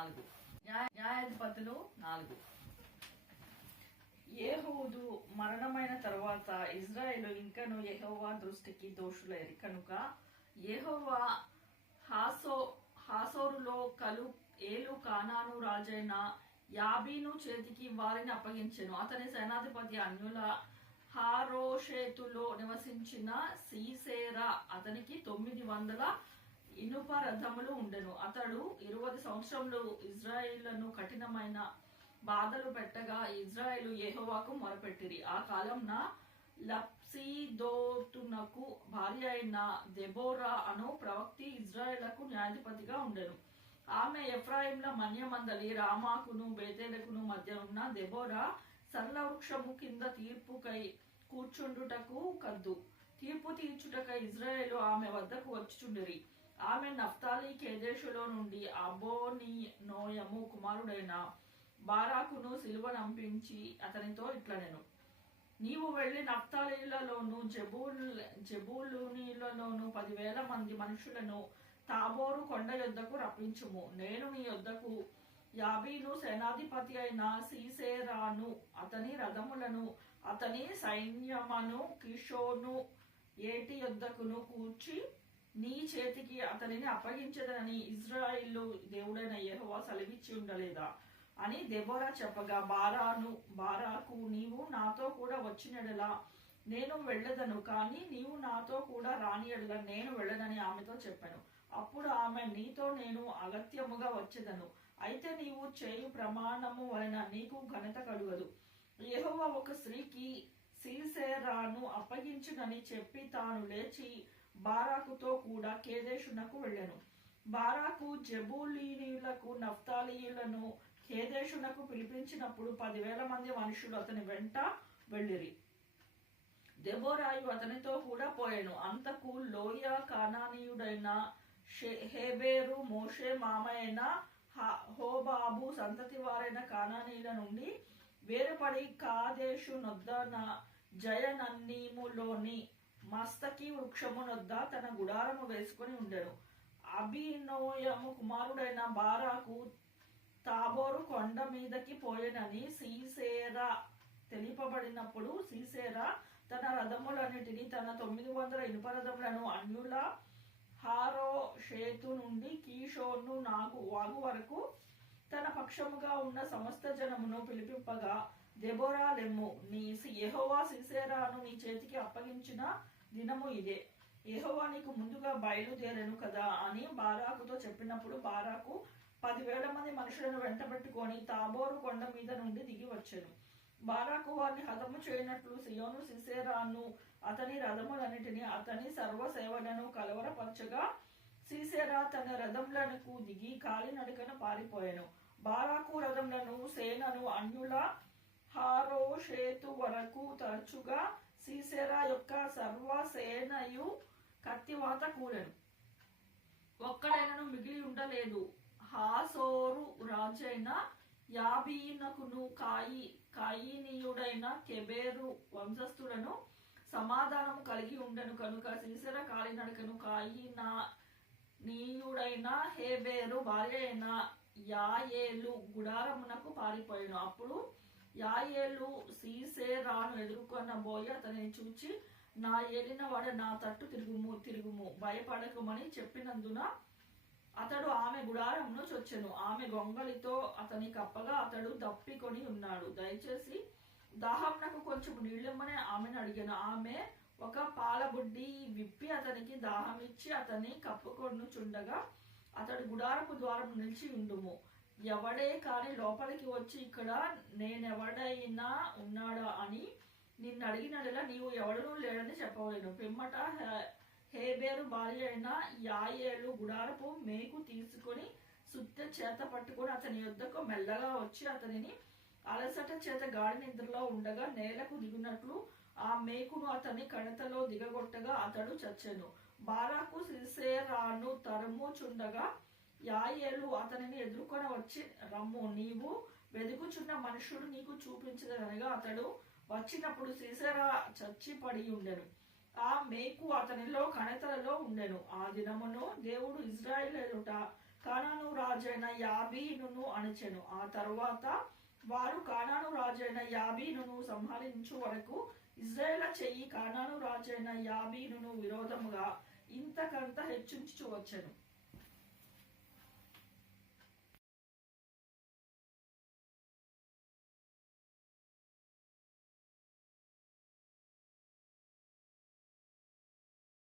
నాలుగు. న్యాయాధిపతులు నాలుగు. ఏహూదు మరణమైన తర్వాత ఇజ్రాయెల్ ఇంకను యెహోవా దృష్టికి దోషులైరి. కనుక యెహోవా హాసో హాసోరులో కలు ఏలు కానాను రాజైన యాబీను చేతికి వారిని అప్పగించాను. అతని సేనాధిపతి అన్యుల హారోషేతులో నివసించిన సీసేరా అతనికి తొమ్మిది వందల ఇనుప రథములు ఉండెను. అతడు ఇరవై సంవత్సరంలో ఇజ్రాయిళ్ళను కఠినమైన బాధలు పెట్టగా ఇజ్రాయేలు యెహోవాకు మొరపెట్టిరి. ఆ కాలంన లప్సీదోతునకు భార్య అయిన దెబోరా అను ప్రవక్తి ఇజ్రాయేళ్ళకు న్యాయాధిపతిగా ఉండెను. ఆమె ఎఫ్రాయింల మన్యమందలి రామాకును బేతేలకును మధ్య ఉన్న దెబోరా సరళ వృక్షము కింద తీర్పుకై కూర్చుండుటకు కద్దు. తీర్పు తీర్చుటకై ఇజ్రాయేలు ఆమె వద్దకు వచ్చుచుండిరి. ఆమె నఫ్తాలి కేదేశులో నుండి అబోని నోయము కుమారుడైన బారాకును సిలువనంపించి అతనితో ఇట్లనెను నీవు వెళ్ళి నఫ్తాలీలలోను జబూల్ జబూలునిలలోను పదివేల మంది మనుషులను తాబోరు కొండ యొద్దకు రప్పించుము. నేను నీ యొద్దకు యాబీను సేనాధిపతి అయిన సీసేరాను అతని రథములను అతని సైన్యమను కిషోను ఏటి యొద్దకును కూర్చి నీ చేతికి అతనిని అప్పగించదనని ఇజ్రాయిల్ దేవుడైన యెహోవా సెలవిచ్చి ఉండలేదా? అని దెబోరా చెప్పగా బారాను బారాకు నీవు నాతో కూడా వచ్చినడలా. నేను వెళ్ళదను కానీ నీవు నాతో కూడా రాని నేను వెళ్ళదని ఆమెతో చెప్పాను. అప్పుడు ఆమె నీతో నేను అగత్యముగా వచ్చేదను. అయితే నీవు చేయు ప్రమాణము వలన నీకు ఘనత కలుగదు. యహోవా ఒక స్త్రీకి సీసేరాను అప్పగించునని చెప్పి తాను లేచి బారాకుతో కూడా కేదేశునకు వెళ్ళెను. బారాకు జబూలీయులకు నఫ్తాలీయులను కేదేశునకు పిలిపించినప్పుడు పదివేల మంది మనుషులు అతని వెంట వెళ్ళిరి. దెబోరాయు అతనితో కూడా పోయాను. అంతకు లోయ కానానీయుడైన హేబేరు మోషే మామయ్యన హ- హోబాబు సంతతి వారైన కానానీయుల నుండి వేరుపడి కాదేశు నొద్దన జయనన్నీములోని మస్తకి వృక్షమునొద్ద తన గుడారము వేసుకుని ఉండెను. అభినోయము కుమారుడైన బారాకు తాబోరు కొండ మీదకి పోయేనని సీసేరా తెలిపబడినప్పుడు సీసేరా తన రథములన్నిటినీ తన తొమ్మిది వందల ఇనుప రథములను అన్యుల హారో షేతు నుండి కీషోను నాగు వాగు వరకు తన పక్షముగా ఉన్న సమస్త జనమును పిలిపింపగా దెబోరా లెమ్ము నీ యహోవా సిసేరాను నీ చేతికి అప్పగించిన దినము ఇదే. యహోవా నీకు ముందుగా బయలుదేరను కదా అని బారాకుతో చెప్పినప్పుడు బారాకు పదివేల మంది మనుషులను వెంటబెట్టుకొని తాబోరు కొండ మీద నుండి దిగి వచ్చాను. బారాకు వారిని హతము చేయనట్లు సియోను సిసేరాను అతని రథములన్నిటిని అతని సర్వసేవలను కలవరపరచగా సీసేరా తన రథములకు దిగి కాలినడకన పారిపోయాను. బారాకు రథములను సేనను అన్యుల హారోషేతు వరకు తరచుగా సీసెరా యొక్క సర్వ సేనయు కత్తివాత కూలెను. ఒక్కడైనను మిగిలి ఉండలేదు. హాసోరు రాజైన యాబీనకును కాయి కాయినీయుడైన కెబేరు వంశస్థులను సమాధానము కలిగి ఉండెను కనుక సీసెర కాలినడకను కాయినా నీయుడైన హేబేరు భార్య అయిన యాయేలు గుడారమునకు పారిపోయాను. అప్పుడు యాయేలు సీసేరాను ఎదుర్కొన్న బోయి అతనిని చూచి నా ఏలిన వాడ నా తట్టు తిరుగుము తిరుగుము భయపడకమని చెప్పినందున అతడు ఆమె గుడారంలో చొచ్చెను. ఆమె గొంగలితో అతని కప్పగా అతడు దప్పికొని ఉన్నాడు. దయచేసి దాహంనకు కొంచెం నీళ్ళమ్మని ఆమెను అడిగాను. ఆమె ఒక పాలబుడ్డి విప్పి అతనికి దాహం ఇచ్చి అతన్ని కప్పుకొని చుండగా అతడు గుడారపు ద్వారం నిలిచి ఉండుము. ఎవడే కానీ లోపలికి వచ్చి ఇక్కడ నేనెవడైనా ఉన్నాడా అని నిన్ను అడిగినలా నీవు ఎవడనూ లేడని చెప్పవలేను. పిమ్మట హే- హేబేరు భార్య అయిన యాయేలు గుడారపు మేకు తీసుకొని సుత్తె చేత పట్టుకొని అతని యుద్ధకు మెల్లగా వచ్చి అతనిని అలసట చేత గాడి నిద్రలో ఉండగా నేలకు దిగినట్లు ఆ మేకును అతని కణతలో దిగగొట్టగా అతడు చచ్చెను. బారాకు సిసేరాను తరుముచుండగా యాయేలు అతనిని ఎదుర్కొని వచ్చి రమ్ము నీవు వెదుకుచున్న మనుషుడు నీకు చూపించదనగా అతడు వచ్చినప్పుడు సీసెరా చచ్చి పడి ఉండెను. ఆ మేకు అతనిలో కణతలలో ఉండెను. ఆ దినమును దేవుడు ఇజ్రాయేలుట కానాను రాజైన యాబీనును అణచెను. ఆ తరువాత వారు కానాను రాజైన యాబీనును సంహరించు వరకు ఇజ్రాయేల చెయ్యి కానాను రాజైన యాబీనును విరోధముగా ఇంతకంత హెచ్చించు వచ్చెను.